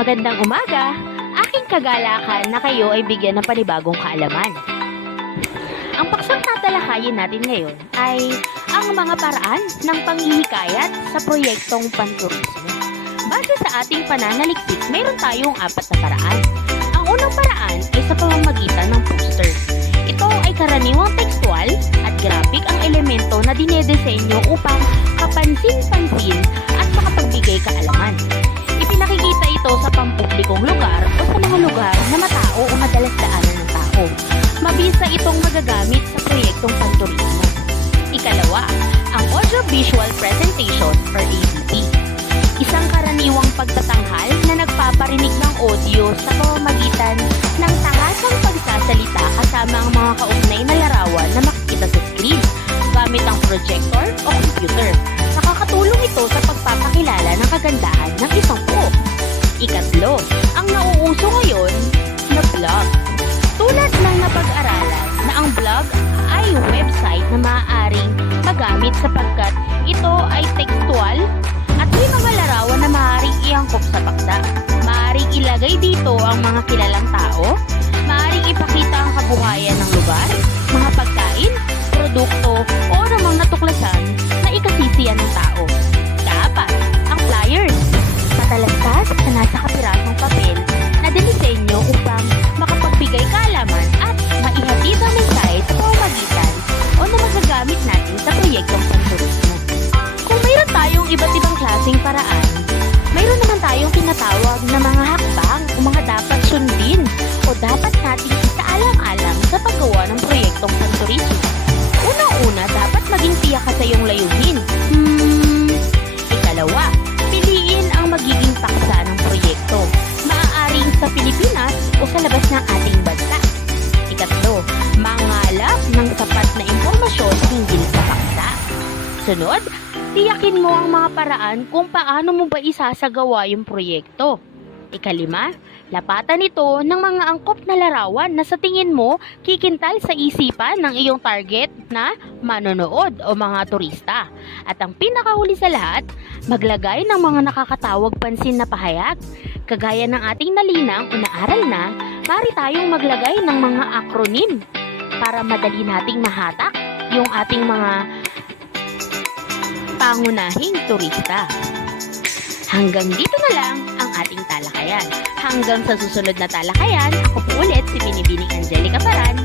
Magandang umaga! Aking kagalakan na kayo ay bigyan ng panibagong kaalaman. Ang paksang tatalakayin natin ngayon ay ang mga paraan ng panghihikayat sa proyektong panturismo. Base sa ating pananaliksik, mayroon tayong 4 na paraan. Ang unang paraan ay sa pamamagitan ng poster. Ito ay karaniwang tekstual at graphic ang elemento na dinedesenyo upang kapansin-pansin at makapagbigay kaalaman. Ipinakikita ito sa pampublikong lugar o sa mga lugar na matao o madalas daanan ng tao. Mabisa itong magagamit sa proyektong panturismo. Ikalawa, ang audio-visual presentation or AVP. Isang karaniwang pagtatanghal na nagpaparinig ng audio sa pamamagitan ng tahasang pagsasalita kasama ang mga kaugnay na larawan na makikita sa screen gamit ang projector o computer. Nakakatulong ito sa pagpapakilala ng kagandahan ng isang buhok. Ikatlo, ang nauuso ngayon na blog. Tulad ng napag-aralan na ang blog ay website na maaaring magamit sapagkat ito ay tekstual at may mga larawan na maaaring iangkop sa paksa. Maaaring ilagay dito ang mga kilalang tao, maaaring ipakita ang kabuhayan ng lugar, mga pagkain, produkto o namang natuklasan na ikasisiyan ng tao. Kaapat, ang flyers. Patalastas na nasa kapirasong papel na dinisenyo upang makapagbigay kaalaman at maihatid ang mensahe sa pamamagitan o na magagamit natin sa proyektong panturismo. Kung mayroon tayong iba't ibang klaseng paraan, mayroon naman tayong tinatawag na mga hakbang o mga dapat sundin o dapat nating isaalang-alang sa paggawa ng proyektong panturismo. Unang-una, dapat maging tiyak ka sa iyong layunin. Ikalawa, piliin ang magiging paksa ng proyekto. Maaaring sa Pilipinas o sa labas ng ating bansa. Ikatlo, mangalap ng sapat na impormasyon hinggil sa paksa. Sunod, tiyakin mo ang mga paraan kung paano mo ba isasagawa yung proyekto. Ikalima, lapatan ito ng mga angkop na larawan na sa tingin mo kikintal sa isipan ng iyong target na manonood o mga turista. At ang pinakahuli sa lahat, maglagay ng mga nakakatawag pansin na pahayag. Kagaya ng ating nalinang o naaral na, maaari tayong maglagay ng mga acronym para madali nating mahatak yung ating mga pangunahing turista. Hanggang dito na lang ang ating talakayan. Hanggang sa susunod na talakayan, ako po ulit si Binibining Angelica Paran.